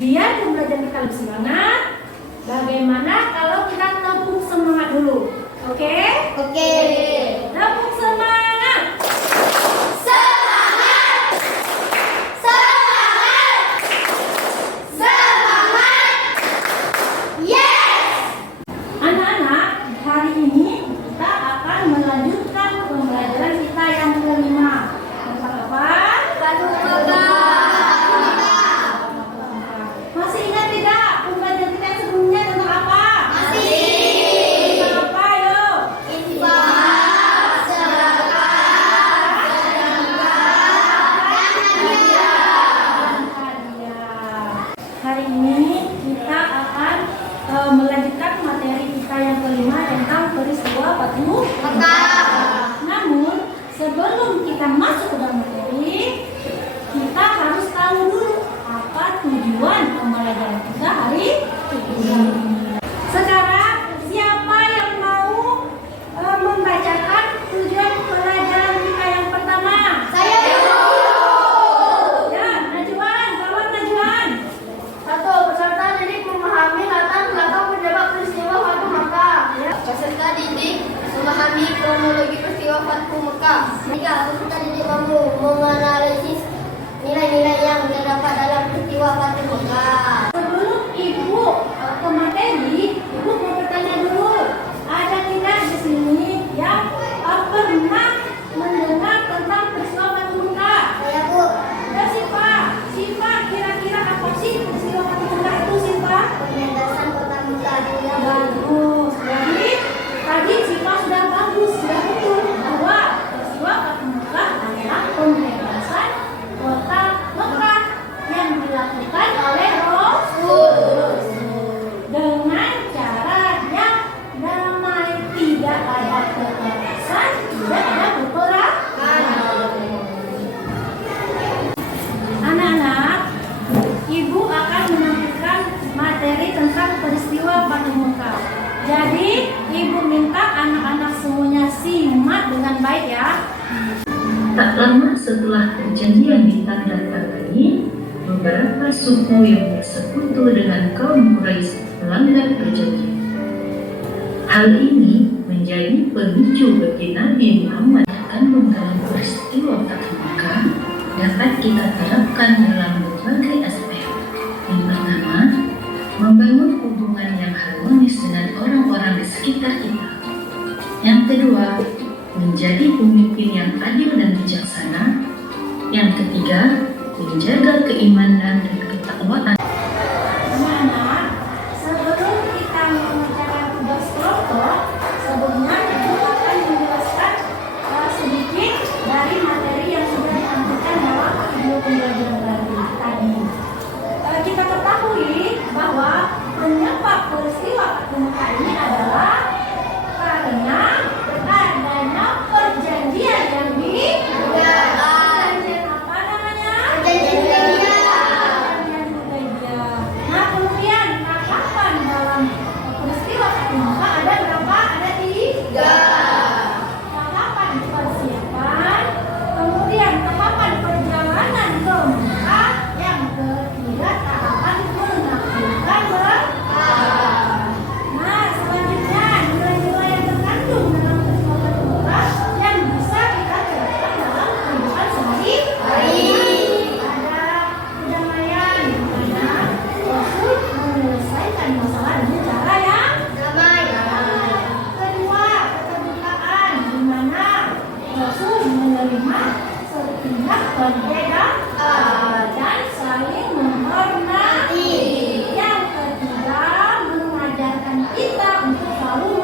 Biar pembelajaran kita lebih semangat, bagaimana kalau kita tepuk semangat dulu? Oke? Oke. Tepuk semangat. Semangat. Semangat. Semangat. Yes. Anak-anak, hari ini kita akan melanjutkan pembelajaran kita yang kelima. Tentang apa? Pramuka. Masih ingat tidak pembelajaran kita yang sebelumnya tentang apa? Masih. Tentang apa, yuk? Hari ini kita akan melanjutkan materi kita yang kelima tentang peristiwa Pramuka. Namun sebelum kita masuk ke dalam materi, kita harus tahu dulu apa tujuan pembelajaran kita hari ini. Sekarang siapa yang mau membacakan tujuan pelajaran kita yang pertama? Saya dulu. Ya, Najwan, kawan Najwan. 1. Peserta didik memahami latar belakang penyebab peristiwa Pramuka. Peserta didik memahami kronologi peristiwa Pramuka. 3. Peserta didik mampu menganalisis nilai-nilai yang terdapat dalam peristiwa Pramuka. Sebelum Ibu ke materi, Ibu mau bertanya dulu. Ada tidak di sini yang pernah mendengar tentang peristiwa Pramuka? Saya Bu. Ya, Siva, kira-kira apa sih peristiwa Pramuka itu, Siva? Penindasan kota Muka. Bagus. Jadi tadi Siva sudah betul bahwa peristiwa Pramuka adalah pembebasan kota Mekah yang dilakukan oleh Rasul dengan cara yang damai, tidak ada kekerasan, tidak ada peperangan. Anak-anak, Ibu akan menampilkan materi tentang peristiwa Pramuka. Jadi, Ibu minta anak-anak semuanya simak dengan baik ya. Tak lama setelah perjanjian ditandatangani, beberapa suku yang bersekutu dengan kaum Quraisy melanggar perjanjian. Hal ini menjadi pemicu bagi Nabi Muhammad akan menggalang peristiwa Pramuka dapat kita terapkan dalam berbagai aspek. Yang pertama, membangun hubungan yang harmonis dengan orang-orang di sekitar kita. Yang kedua, menjadi pemimpin yang adil dan bijaksana. Yang ketiga, menjaga keimanan dan ketakwaan. Anak-anak, sebelum kita mengerjakan tugas kelompok, sebelumnya Ibu akan menjelaskan sedikit dari materi yang sudah ditampilkan dalam video pembelajaran tadi. Kita ketahui bahwa penyebab peristiwa Pramuka ini adalah karena adanya perjanjian yang perjanjian apa namanya? Perjanjian Hudaybiyah. Nah, kemudian tanggapan dalam peristiwa Pramuka ada berapa? Ada 3. Tahapan persiapan, kemudian tahapan perjalanan ke Mekah, yang ketiga tahapan menaklukkan Mekah. Nah, selanjutnya nilai-nilai yang terkandung dalam peristiwa Pramuka yang bisa kita terapkan dalam kehidupan sehari-hari. Ada kedamaian, di mana Rasul menyelesaikan masalah dengan cara yang Damai. kedua, keterbukaan, di mana Rasul menerima setiap perbedaan dan saling menghormati. Yang ketiga, mengajarkan kita untuk selalu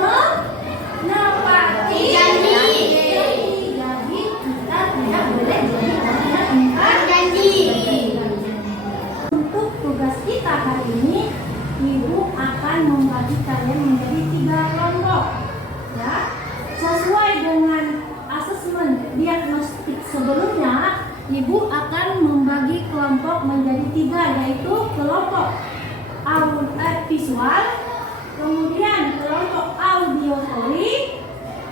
menepati Janji. Jadi kita tidak boleh jadi orang yang ingkar Janji. Untuk tugas kita hari ini, Ibu akan membagi kalian menjadi 3 kelompok, ya. Sesuai dengan asesmen diagnostik sebelumnya, Ibu akan membagi kelompok menjadi 3, yaitu kelompok visual, kemudian kelompok auditory,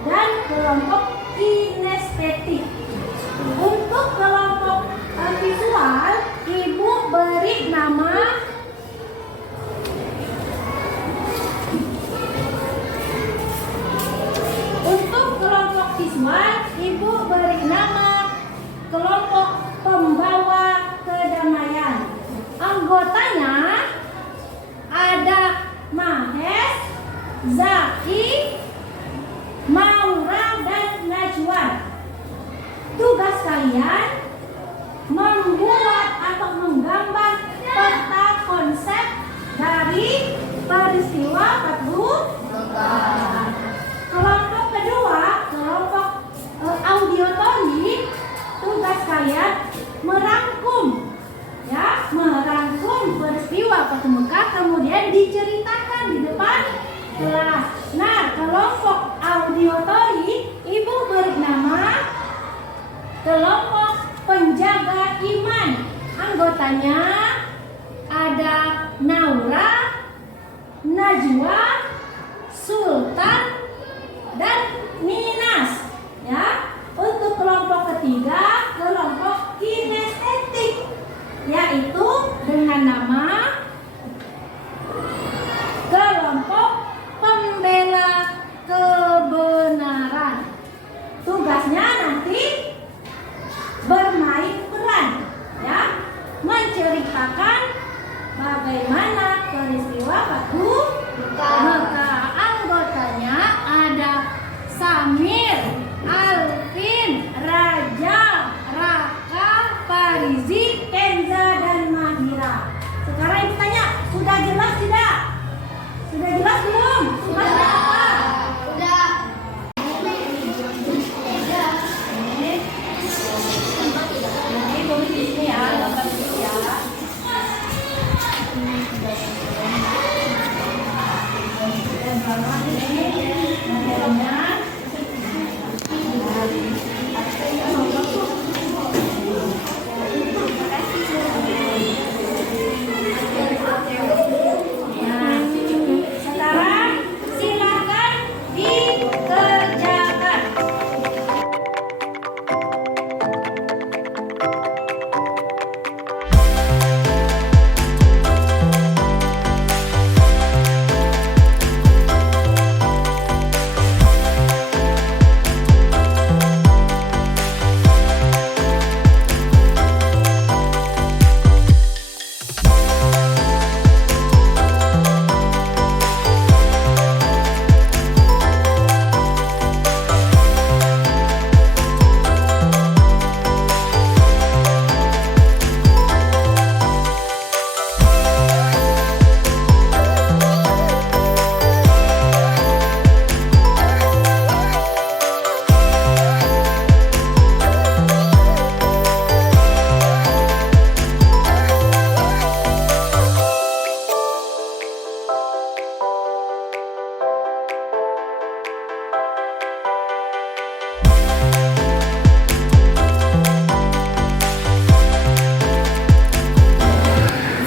dan kelompok kinestetik. Untuk kelompok visual, Ibu beri nama Anggotanya ada Mahes, Zaki, Maura, dan Najwa. Tugas kalian membuat atau menggambar peta konsep dari peristiwa 40 Mekah. Kelompok kedua, kelompok audiotori, tugas kalian merangkum peristiwa 40 Mekah, kemudian diceritakan di depan kelas. Nah, kelompok audiotori ibu beri nama kelompok penjaga iman. Anggotanya ada Naura, Najwa, Sultan, dan Ninas. Ya, untuk kelompok ketiga, kelompok kinestetik, yaitu dengan nama kelompok pembela kebenaran. Tugasnya nanti bermain peran, ya, menceritakan bagaimana peristiwa 40 Mekah. Anggotanya ada Samir, Alvin, Raja, Raka, Farizi, Kenza, dan Mahira. Sekarang ibu tanya, sudah jelas tidak? Sudah jelas belum? Sudah apa? Udah. Ini tulis di sini ya, gambar di sini ya. Dan bawah ini modelnya. Sekarang silakan dikerjakan.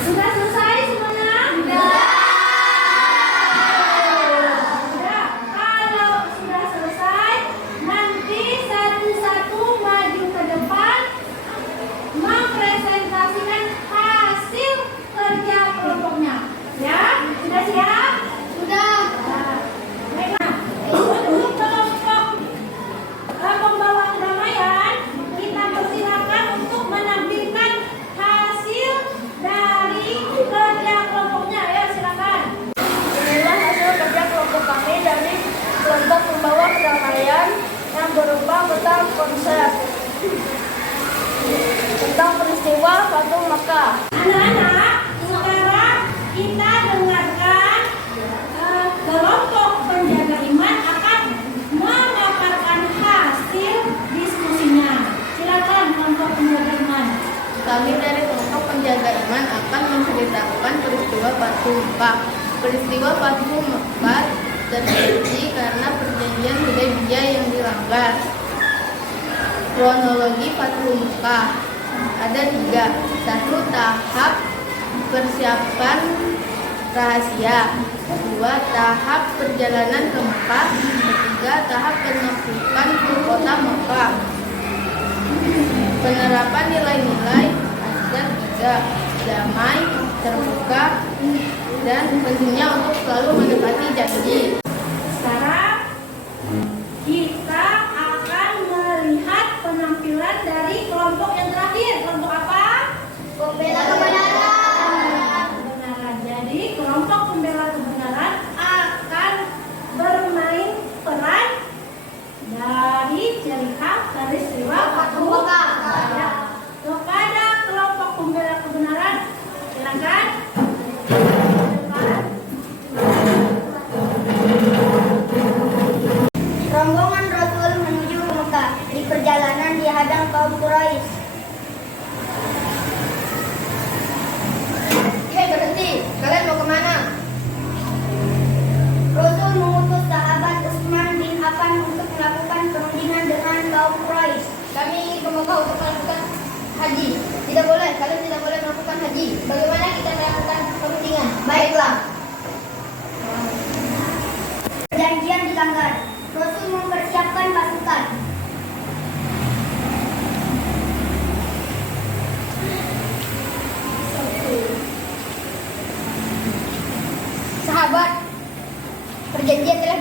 Sudah selesai semuanya? Sudah. Kalau sudah selesai, nanti satu-satu maju ke depan mempresentasikan hasil kerja kelompoknya. Ya, sudah siap? Sudah. Baiklah. Untuk kelompok pembawa kedamaian, kita persilakan untuk menampilkan hasil dari kerja kelompoknya. Ya, silakan. Inilah hasil kerja kelompok kami dari kelompok pembawa kedamaian yang berupa peta konsep tentang peristiwa 40 Mekah. Anak-anak, sekarang kita dengarkan kelompok penjaga iman akan memaparkan hasil diskusinya. Silakan kelompok penjaga iman. Kami dari kelompok penjaga iman akan menceritakan peristiwa 40 Mekah. Peristiwa 40 Mekah terjadi karena perjanjian Hudaybiyah yang dilanggar. Kronologi 40 Mekah ada 3. 1. Tahap persiapan rahasia. 2. Tahap perjalanan ke Mekah. 3. Tahap penaklukan ke kota Mekah. Penerapan nilai-nilai ada 3. Damai, terbuka, dan pentingnya untuk selalu menepati janji. Sekarang kita akan melihat penampilan dari kelompok yang terakhir. Kelompok apa? Pembela kebenaran.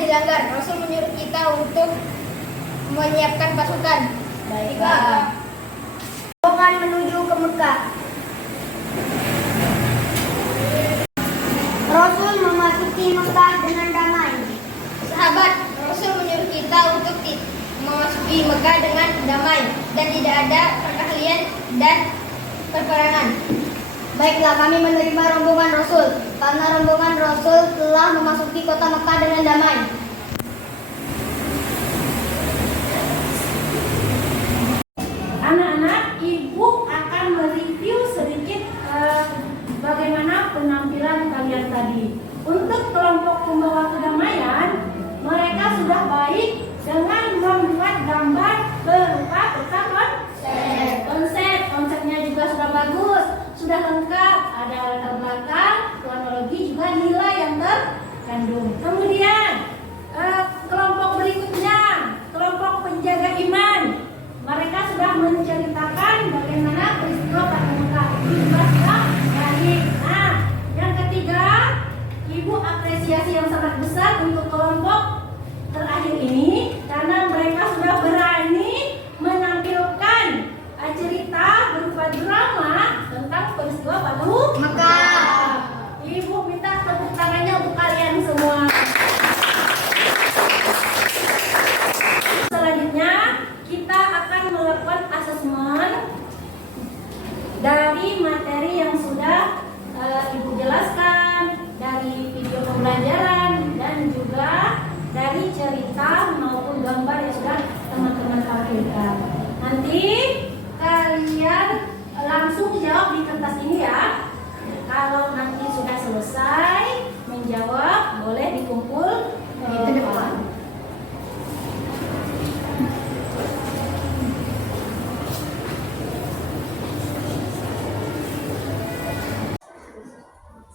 dilanggar. Rasul menyuruh kita untuk menyiapkan pasukan. Baiklah. Rombongan menuju ke Mekah. Rasul memasuki Mekah dengan damai. Sahabat, Rasul menyuruh kita untuk memasuki Mekah dengan damai dan tidak ada perkelahian dan perperangan. Baiklah, kami menerima rombongan Rasul karena rombongan Rasul telah memasuki kota Mekah dengan damai. Anak-anak, ibu akan mereview sedikit bagaimana penampilan kalian tadi. Untuk kelompok pembawa kedamaian, mereka sudah baik dengan membuat gambar berupa peta konsep. Konsepnya juga sudah bagus, sudah lengkap, ada latar belakang, kronologi, juga nilai yang terkandung. Kemudian kelompok berikutnya, kelompok penjaga iman. Mereka sudah menceritakan bagaimana peristiwa pada Mekah. Ini juga sudah baik. Nah, yang ketiga, ibu apresiasi yang sangat besar untuk kelompok terakhir ini karena mereka sudah berani menampilkan cerita berupa drama tentang peristiwa pada Mekah. Ibu minta tepuk tangannya untuk kalian semua. Selanjutnya kita akan melakukan asesmen dari materi yang sudah ibu jelaskan, dari video pembelajaran dan juga dari cerita maupun gambar yang sudah teman-teman tampilkan. Nanti kalian langsung jawab di kertas ini ya. Kalau nanti sudah selesai menjawab, boleh dikumpul di depan.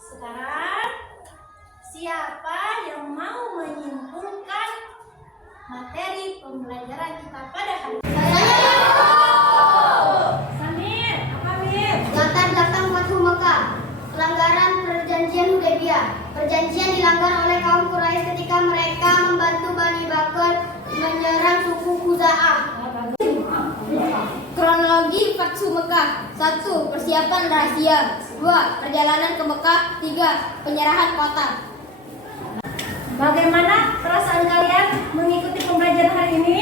Sekarang siapa yang mau menyimpulkan materi pembelajaran kita pada hari ini? Samir, apa Mir? Latar belakang Fathu Mekah. Pelanggaran perjanjian Hudaybiyah. Perjanjian dilanggar oleh kaum Quraisy ketika mereka membantu Bani Bakr menyerang suku Khuza'ah. Kronologi Fathu Mekah. 1. Persiapan rahasia. 2. Perjalanan ke Mekah. 3. Penyerahan kota. Bagaimana perasaan kalian mengikuti pembelajaran hari ini?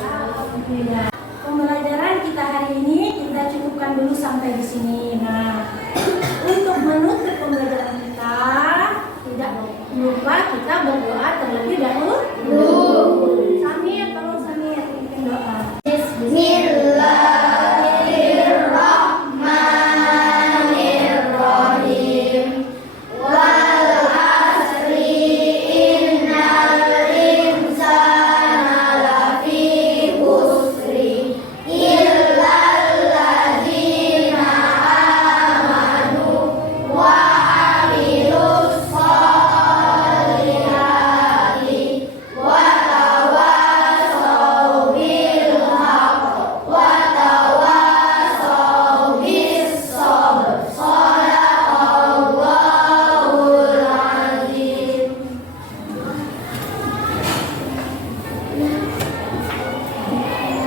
Alhamdulillah. Pembelajaran kita hari ini kita cukupkan dulu sampai di sini. Nah, untuk menutup pembelajaran kita, tidak lupa kita berdoa terlebih dahulu. Samir, tolong Samir bikin doa. Bismillahirrahmanirrahim. Wal asri innal insana lafi khusri illal ladzina amanu wa amilus sholihati wa tawasaw bil haqq wa tawasaw bis sabr. Shadaqallahul azim.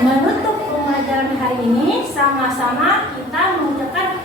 Menutup pembelajaran hari ini sama-sama kita mengucapkan